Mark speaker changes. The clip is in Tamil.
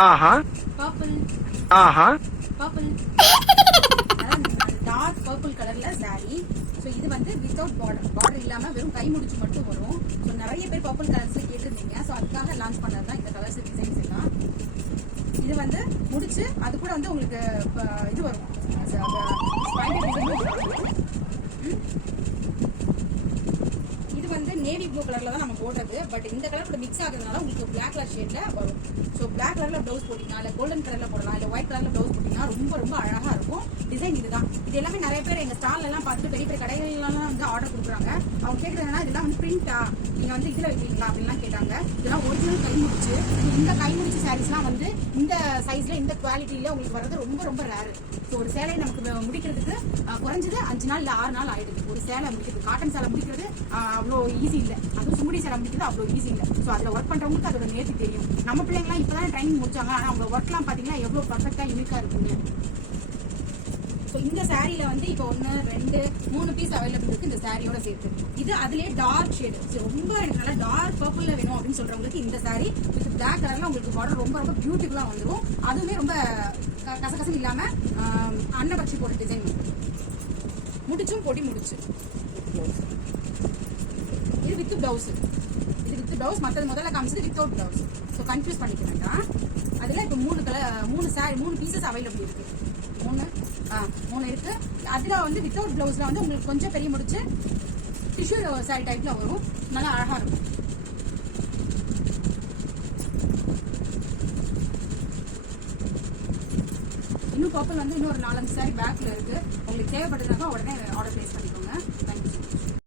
Speaker 1: ஆஹா. ஆஹா.
Speaker 2: டார்க் பர்பிள் கலர்ல saree. ஸோ இது வந்து வித்தவுட் பார்டர் பார்டர் இல்லாம வெறும் கை முடிச்சு மட்டும் வரும். ஸோ நிறைய பேர் பர்பிள் கலர்ஸ்ல கேட்டிருந்தீங்க. ஸோ அதுக்காக லான்ச் பண்ணது தான் இந்த கலர்ஸ் டிசைன்ஸ் எல்லாம். இது வந்து முடிச்சு அது கூட வந்து உங்களுக்கு இது வரும் அது- அது spider design வரும். ம். இது வந்து நேவி ப்ளூ கலரில் தான் நம்ம போடுறது. பட் இந்த கலர் கூட மிக்ஸ் ஆகுறதுனால உங்களுக்கு பிளாக் கலர் ஷேட்ல வரும். ஸோ பிளாக் கலர்ல ப்ளவுஸ் போட்டிங்கன்னா இல்லை கோல்டன் கலரில் போடலாம் இல்லை ஒயிட் கலர்ல ப்ளவுஸ் போட்டிங்கன்னா ரொம்ப ரொம்ப அழகாக இருக்கும். டிசைன் இதுதான். இது எல்லாமே நிறைய பேர் எங்கள் ஸ்டாலெல்லாம் பார்த்துட்டு பெரிய பெரிய கடைகள்லாம் வந்து ஆர்டர் கொடுக்குறாங்க. அவங்க கேட்கறது என்னன்னா இதெல்லாம் வந்து பிரிண்டா நீங்கள் வந்து இதில் வைக்கிறீங்களா? முடிச்சு இந்த கை முடிச்சு சாரீஸ்லாம் வந்து இந்த சைஸ்ல இந்த குவாலிட்டியில உங்களுக்கு வர்றது ரொம்ப ரொம்ப ரேரு ஸோ ஒரு சேலை நமக்கு முடிக்கிறதுக்கு குறைஞ்சது அஞ்சு நாள் இல்லை ஆறு நாள் ஆயிடுது. ஒரு சேலை முடிக்கிறது காட்டன் சேலை முடிக்கிறது அவ்வளோ ஈஸி இல்லை. அதுவும் சுமுடி சேலை முடிக்கிறது அவ்வளோ ஈஸி இல்லை. ஸோ அதில் ஒர்க் பண்ணுறவங்களுக்கு அதோட நேர்த்தி தெரியும். நம்ம பிள்ளைங்களாம் இப்பதான் ட்ரைனிங் முடிச்சாங்க. ஆனால் அவங்க ஒர்க்லாம் பார்த்தீங்கன்னா எவ்வளோ பர்ஃபெக்டாக யூனிக்காக இருக்குங்க ஸோ இந்த சாரியில வந்து இப்போ ஒன்று ரெண்டு மூணு பீஸ் அவைலபிள் இருக்கு. இந்த சாரியோட சேர்த்து. இது அதிலே டார்க் ஷேடு ரொம்ப எனக்கு நல்லா டார்க் பர்பிள்ல வேணும் அப்படின்னு சொல்றவங்களுக்கு இந்த சாரி வித் பிளாக் கலர்ல உங்களுக்கு பார்டர் ரொம்ப ரொம்ப பியூட்டிஃபுல்லா வந்துடும் அதுவுமே ரொம்ப க- கசகசன்னு இல்லாம அன்னபட்சி போட்ட டிசைன் முடிச்சும் பொடி முடிச்சு. இது வித் பிளவுஸ் வித் ப்ளவுஸ் மற்றது முதல்ல காமிச்சது வித்தவுட் ப்ளவுஸ் ஸோ கன்ஃபியூஸ் பண்ணிக்க வேண்டாம் அதில் இப்போ மூணு கலர் மூணு சாரி மூணு பீசஸ் அவைலபிள் இருக்கு. மூணு ஆ மூணு இருக்கு. அதில் வந்து வித்தவுட் பிளவுஸில் வந்து உங்களுக்கு கொஞ்சம் பெரிய முடிச்சு டிஷ்யூ சாரி டைப்பில் வரும். நல்லா அழகாக இருக்கும். இன்னும் பர்பிள் வந்து இன்னும் ஒரு நாலஞ்சு சாரி பேக்கில் இருக்குது உங்களுக்கு தேவைப்பட்டதுனாக்கா உடனே ஆர்டர் ப்ளேஸ் பண்ணிக்கோங்க.